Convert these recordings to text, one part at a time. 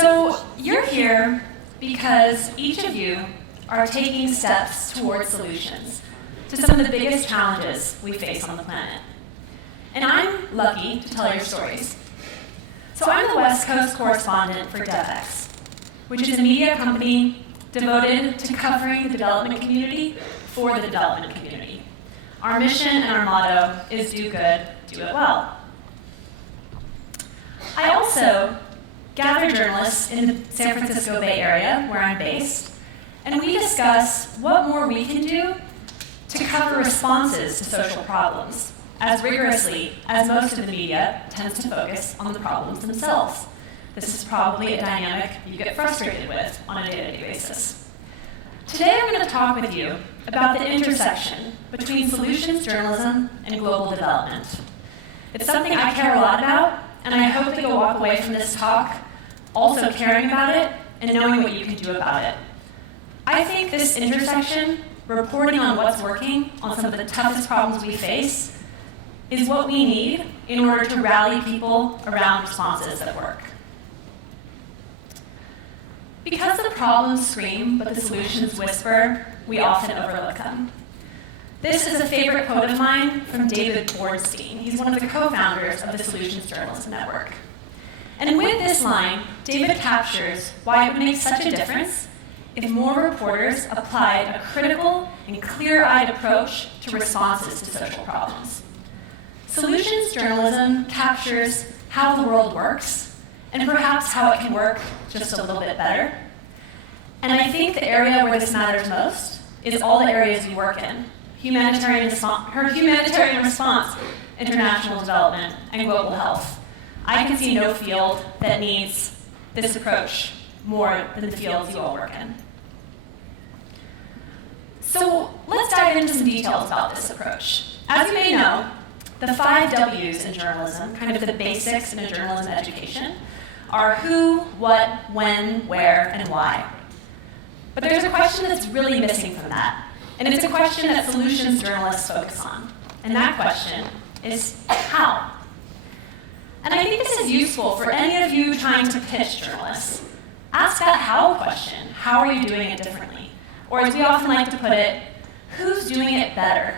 So you're here because each of you are taking steps towards solutions to some of the biggest challenges we face on the planet. And I'm lucky to tell your stories. So I'm the West Coast correspondent for Devex, which is a media company devoted to covering the development community for the development community. Our mission and our motto is do good, do it well. I also gather journalists in the San Francisco Bay Area, where I'm based, and we discuss what more we can do to cover responses to social problems as rigorously as most of the media tends to focus on the problems themselves. This is probably a dynamic you get frustrated with on a day-to-day basis. Today I'm going to talk with you about the intersection between solutions journalism and global development. It's something I care a lot about, and I hope that you'll walk away from this talk also caring about it and knowing what you can do about it. I think this intersection, reporting on what's working on some of the toughest problems we face, is what we need in order to rally people around responses that work. Because the problems scream, but the solutions whisper, we often overlook them. This is a favorite quote of mine from David Bornstein. He's one of the co-founders of the Solutions Journalism Network. And with this line, David captures why it would make such a difference if more reporters applied a critical and clear-eyed approach to responses to social problems. Solutions journalism captures how the world works, and perhaps how it can work just a little bit better. And I think the area where this matters most is all the areas you work in: humanitarian response, international development, and global health. I can see no field that needs this approach more than the fields you all work in. So let's dive into some details about this approach. As you may know, the 5 W's in journalism, kind of the basics in a journalism education, are who, what, when, where, and why. But there's a question that's really missing from that, and it's a question that solutions journalists focus on. And that question is how? And I think this is useful for any of you trying to pitch journalists. Ask that how question. How are you doing it differently? Or as we often like to put it, who's doing it better?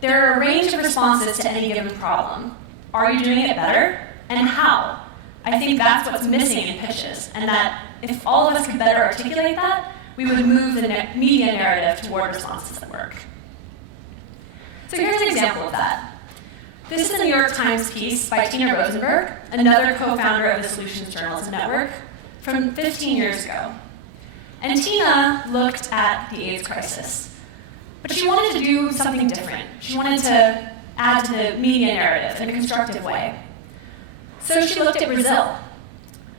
There are a range of responses to any given problem. Are you doing it better? And how? I think that's what's missing in pitches, and that if all of us could better articulate that, we would move the media narrative toward responses that work. So here's an example of that. This is a New York Times piece by Tina Rosenberg, another co-founder of the Solutions Journalism Network, from 15 years ago. And Tina looked at the AIDS crisis. But she wanted to do something different. She wanted to add to the media narrative in a constructive way. So she looked at Brazil.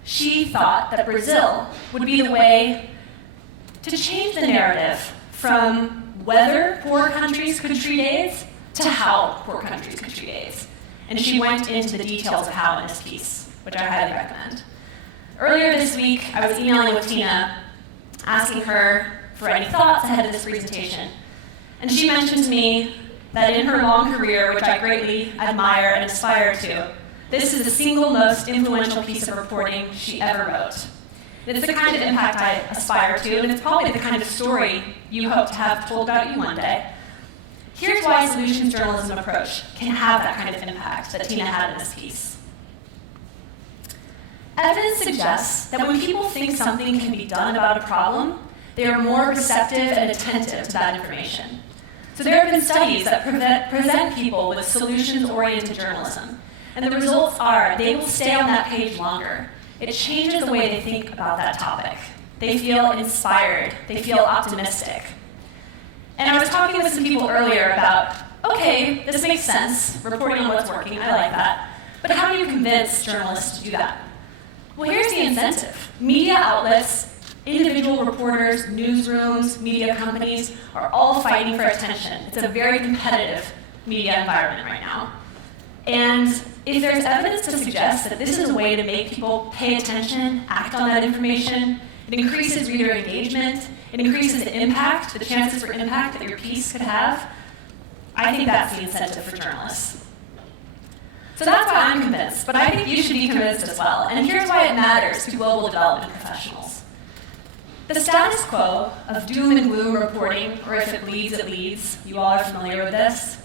She thought that Brazil would be the way to change the narrative from whether poor countries could treat AIDS to how poor countries could treat AIDS. And she went into the details of how in this piece, which I highly recommend. Earlier this week, I was emailing with Tina, asking her for any thoughts ahead of this presentation. And she mentioned to me that in her long career, which I greatly admire and aspire to, this is the single most influential piece of reporting she ever wrote. It's the kind of impact I aspire to, and it's probably the kind of story you hope to have told about you one day. Here's why solutions journalism approach can have that kind of impact that Tina had in this piece. Evidence suggests that when people think something can be done about a problem, they are more receptive and attentive to that information. So there have been studies that present people with solutions-oriented journalism, and the results are they will stay on that page longer. It changes the way they think about that topic. They feel inspired. They feel optimistic. And I was talking with some people earlier about, okay, this makes sense, reporting on what's working, I like that, but how do you convince journalists to do that? Well, here's the incentive. Media outlets, individual reporters, newsrooms, media companies are all fighting for attention. It's a very competitive media environment right now. And if there's evidence to suggest that this is a way to make people pay attention, act on that information, it increases reader engagement, it increases the impact, the chances for impact that your piece could have, I think that's the incentive for journalists. So that's why I'm convinced, but I think you should be convinced as well. And here's why it matters to global development professionals. The status quo of doom and gloom reporting, or if it leads, it leads, you all are familiar with this,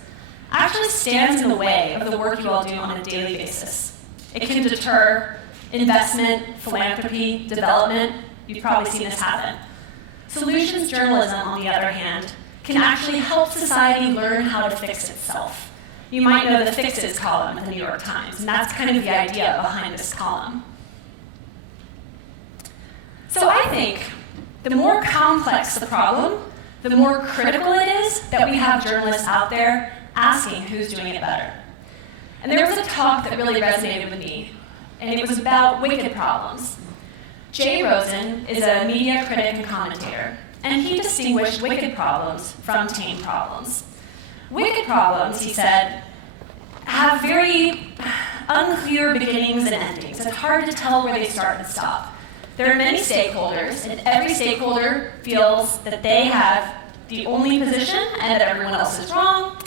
actually stands in the way of the work you all do on a daily basis. It can deter investment, philanthropy, development. You've probably seen this happen. Solutions journalism, on the other hand, can actually help society learn how to fix itself. You might know the Fixes column in the New York Times, and that's kind of the idea behind this column. So I think the more complex the problem, the more critical it is that we have journalists out there asking who's doing it better. And there was a talk that really resonated with me, and it was about wicked problems. Jay Rosen is a media critic and commentator, and he distinguished wicked problems from tame problems. Wicked problems, he said, have very unclear beginnings and endings. It's hard to tell where they start and stop. There are many stakeholders, and every stakeholder feels that they have the only position and that everyone else is wrong.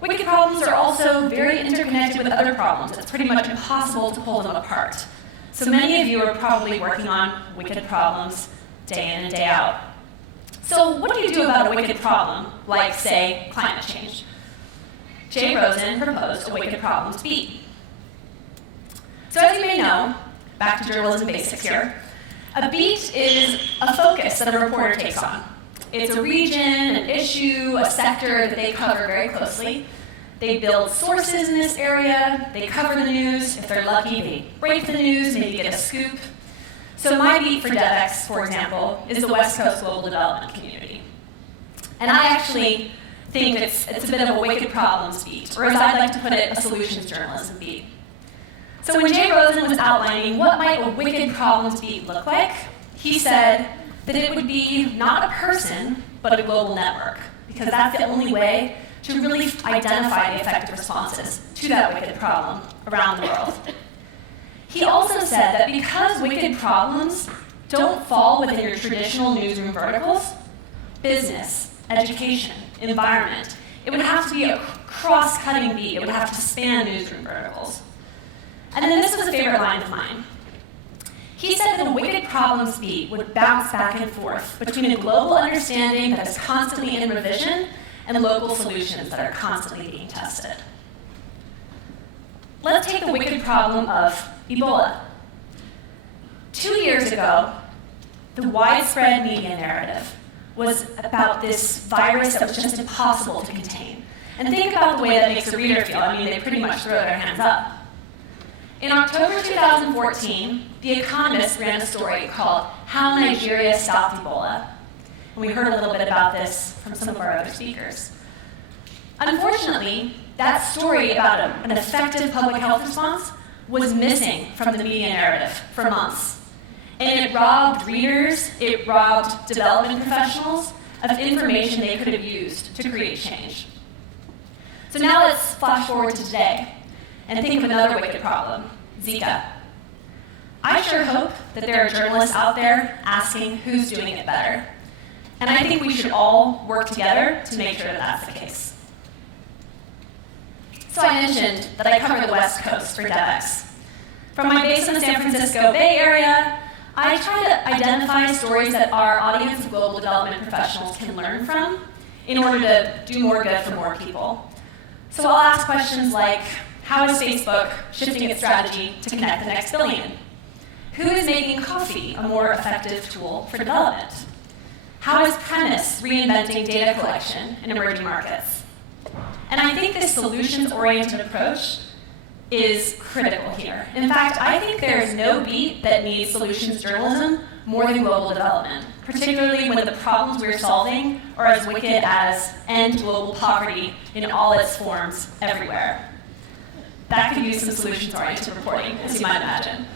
Wicked problems are also very interconnected with other problems. It's pretty much impossible to pull them apart. So many of you are probably working on wicked problems day in and day out. So what do you do about a wicked problem, like, say, climate change? Jay Rosen proposed a wicked problems beat. So as you may know, back to journalism basics here, a beat is a focus that a reporter takes on. It's a region, an issue, a sector that they cover very closely. They build sources in this area, they cover the news. If they're lucky, they break the news, maybe get a scoop. So my beat for Devex, for example, is the West Coast global development community. And I actually think it's a bit of a wicked problems beat, or as I'd like to put it, a solutions journalism beat. So when Jay Rosen was outlining what might a wicked problems beat look like, he said that it would be not a person, but a global network, because that's the only way to really identify the effective responses to that wicked problem around the world. He also said that because wicked problems don't fall within your traditional newsroom verticals, business, education, environment, it would have to be a cross-cutting beat. It would have to span newsroom verticals. And then this was a favorite line of mine. He said that a wicked problems beat would bounce back and forth between a global understanding that is constantly in revision and local solutions that are constantly being tested. Let's take the wicked problem of Ebola. 2 years ago, the widespread media narrative was about this virus that was just impossible to contain. And think about the way that makes a reader feel. I mean, they pretty much throw their hands up. In October 2014, The Economist ran a story called How Nigeria Stopped Ebola. And we heard a little bit about this from some of our other speakers. Unfortunately, that story about an effective public health response was missing from the media narrative for months. And it robbed readers, it robbed development professionals of information they could have used to create change. So now let's flash forward to today and think of another wicked problem, Zika. I sure hope that there are journalists out there asking who's doing it better. And I think we should all work together to make sure that that's the case. So I mentioned that I cover the West Coast for Devex. From my base in the San Francisco Bay Area, I try to identify stories that our audience of global development professionals can learn from in order to do more good for more people. So I'll ask questions like, how is Facebook shifting its strategy to connect the next billion? Who is making coffee a more effective tool for development? How is Premise reinventing data collection in emerging markets? And I think this solutions-oriented approach is critical here. In fact, I think there is no beat that needs solutions journalism more than global development, particularly when the problems we're solving are as wicked as end global poverty in all its forms everywhere. That could use some solutions-oriented reporting, as you might imagine.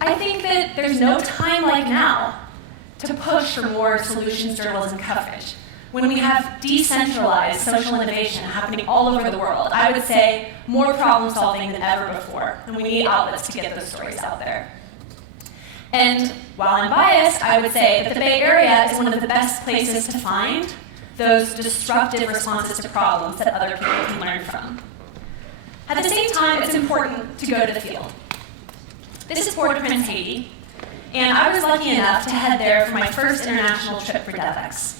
I think that there's no time like now to push for more solutions journalism coverage. When we have decentralized social innovation happening all over the world, I would say more problem solving than ever before, and we need outlets to get those stories out there. And while I'm biased, I would say that the Bay Area is one of the best places to find those disruptive responses to problems that other people can learn from. At the same time, it's important to go to the field. This is Port-au-Prince, Haiti, and I was lucky enough to head there for my first international trip for Devex.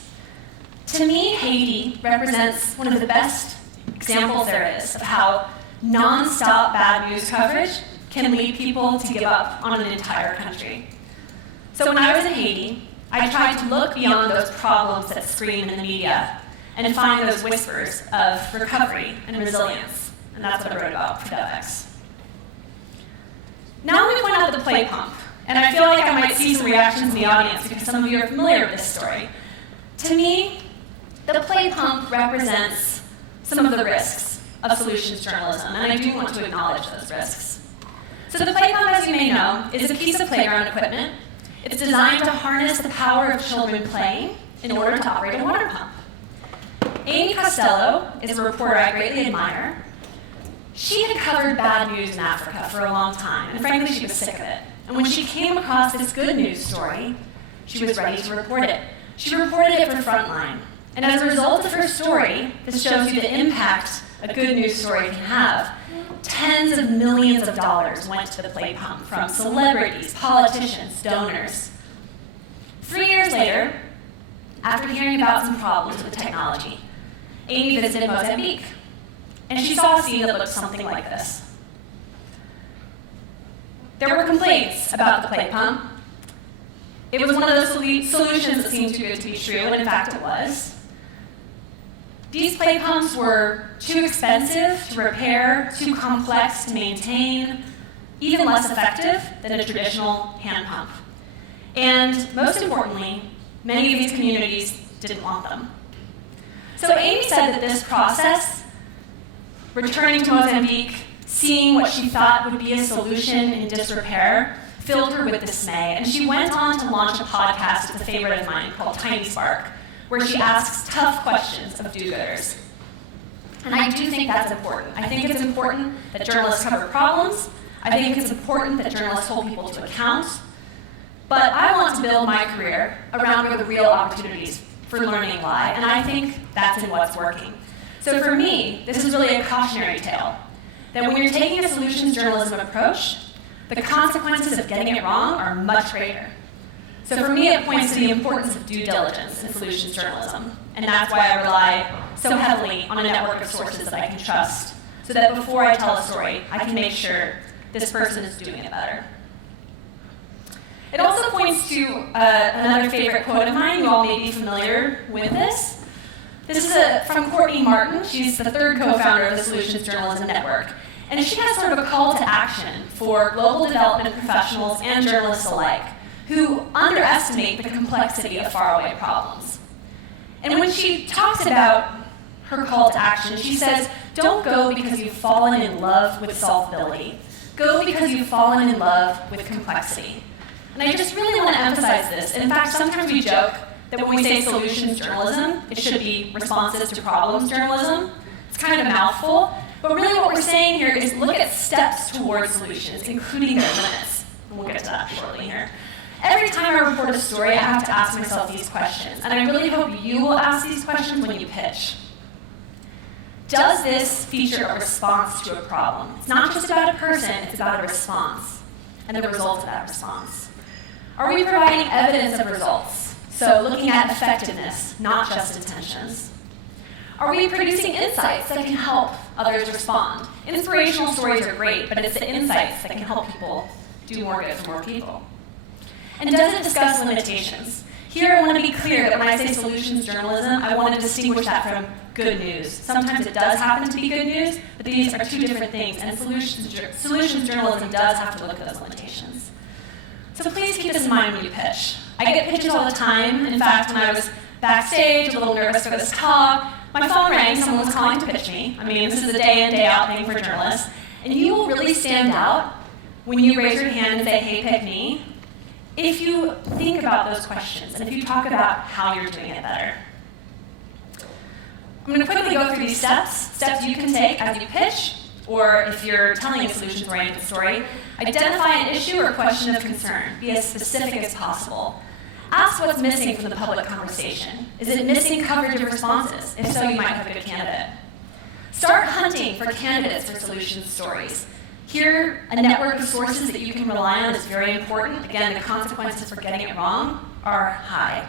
To me, Haiti represents one of the best examples there is of how non-stop bad news coverage can lead people to give up on an entire country. So when I was in Haiti, I tried to look beyond those problems that scream in the media and find those whispers of recovery and resilience. And that's what I wrote about for Devex. Now let me point out the play pump. And I feel like I might see some reactions in the audience because some of you are familiar with this story. To me, the play pump represents some of the risks of solutions journalism, and I do want to acknowledge those risks. So the play pump, as you may know, is a piece of playground equipment. It's designed to harness the power of children playing in order to operate a water pump. Amy Costello is a reporter I greatly admire. She had covered bad news in Africa for a long time, and frankly, she was sick of it. And when she came across this good news story, she was ready to report it. She reported it for Frontline. And as a result of her story, this shows you the impact a good news story can have. Tens of millions of dollars went to the play pump from celebrities, politicians, donors. 3 years later, after hearing about some problems with technology, Amy visited Mozambique, and she saw a scene that looked something like this. There were complaints about the play pump. It was one of those solutions that seemed too good to be true, and in fact it was. These play pumps were too expensive to repair, too complex to maintain, even less effective than a traditional hand pump. And most importantly, many of these communities didn't want them. So Amy said that this process, returning to Mozambique, seeing what she thought would be a solution in disrepair, filled her with dismay. And she went on to launch a podcast with a favorite of mine called Tiny Spark, where she asks tough questions of do-gooders. And I do think that's important. I think it's important that journalists cover problems. I think it's important that journalists hold people to account. But I want to build my career around where the real opportunities for learning lie, and I think that's in what's working. So for me, this is really a cautionary tale, that when you're taking a solutions journalism approach, the consequences of getting it wrong are much greater. So for me, it points to the importance of due diligence in solutions journalism, and that's why I rely so heavily on a network of sources that I can trust, so that before I tell a story, I can make sure this person is doing it better. It also points to another favorite quote of mine. You all may be familiar with this. This is from Courtney Martin. She's the third co-founder of the Solutions Journalism Network. And she has sort of a call to action for global development professionals and journalists alike who underestimate the complexity of faraway problems. And when she talks about her call to action, she says, don't go because you've fallen in love with solvability. Go because you've fallen in love with complexity. And I just really want to emphasize this. In fact, sometimes we joke that when we say solutions journalism, it should be responses to problems journalism. It's kind of a mouthful, but really what we're saying here is look at steps towards solutions, including their limits. And we'll get to that shortly here. Every time I report a story, I have to ask myself these questions, and I really hope you will ask these questions when you pitch. Does this feature a response to a problem? It's not just about a person, it's about a response, and the results of that response. Are we providing evidence of results? So looking at effectiveness, not just intentions. Are we producing insights that can help others respond? Inspirational stories are great, but it's the insights that can help people do more good for more people. And does it discuss limitations? Here I want to be clear that when I say solutions journalism, I want to distinguish that from good news. Sometimes it does happen to be good news, but these are two different things, and solutions journalism does have to look at those limitations. So please keep this in mind when you pitch. I get pitches all the time. In fact, when I was backstage, a little nervous for this talk, my phone rang, someone was calling to pitch me. I mean, this is a day in, day out thing for journalists. And you will really stand out when you raise your hand and say, hey, pick me, if you think about those questions and if you talk about how you're doing it better. I'm going to quickly go through these steps you can take as you pitch, or if you're telling a solutions-oriented story. Identify an issue or question of concern. Be as specific as possible. Ask what's missing from the public conversation. Is it missing coverage of responses? If so, you might have a good candidate. Start hunting for candidates for solutions stories. Here, a network of sources that you can rely on is very important. Again, the consequences for getting it wrong are high.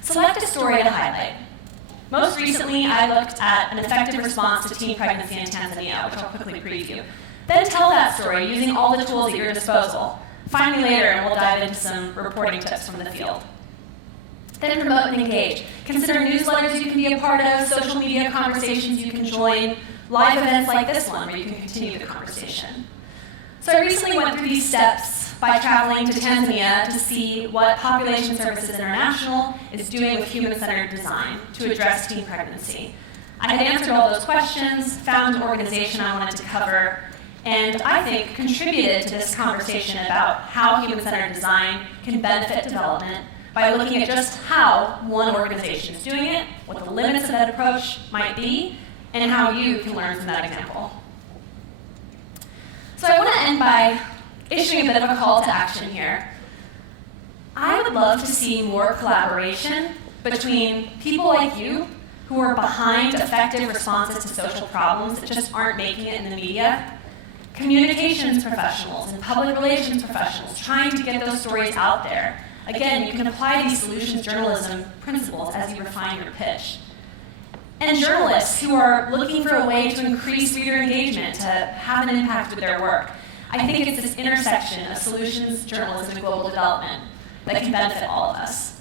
Select a story to highlight. Most recently, I looked at an effective response to teen pregnancy in Tanzania, which I'll quickly preview. Then tell that story using all the tools at your disposal. Find me later and we'll dive into some reporting tips from the field. Then promote and engage. Consider newsletters you can be a part of, social media conversations you can join, live events like this one where you can continue the conversation. So I recently went through these steps by traveling to Tanzania to see what Population Services International is doing with human-centered design to address teen pregnancy. I had answered all those questions, found an organization I wanted to cover, and I think contributed to this conversation about how human-centered design can benefit development by looking at just how one organization is doing it, what the limits of that approach might be, and how you can learn from that example. So I want to end by issuing a bit of a call to action here. I would love to see more collaboration between people like you who are behind effective responses to social problems that just aren't making it in the media, communications professionals and public relations professionals trying to get those stories out there. Again, you can apply these solutions journalism principles as you refine your pitch. And journalists who are looking for a way to increase reader engagement, to have an impact with their work. I think it's this intersection of solutions, journalism, and global development that can benefit all of us.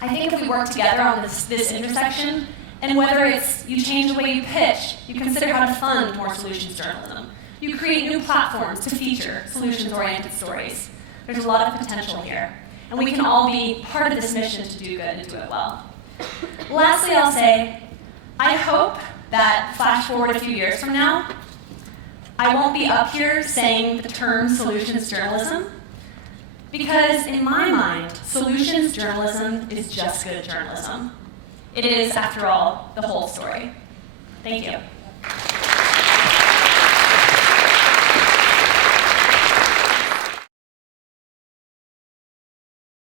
I think if we work together on this intersection, and whether it's you change the way you pitch, you consider how to fund more solutions journalism, you create new platforms to feature solutions-oriented stories. There's a lot of potential here, and we can all be part of this mission to do good and do it well. Lastly, I'll say, I hope that flash forward a few years from now, I won't be up here saying the term solutions journalism, because in my mind, solutions journalism is just good journalism. It is, after all, the whole story. Thank you.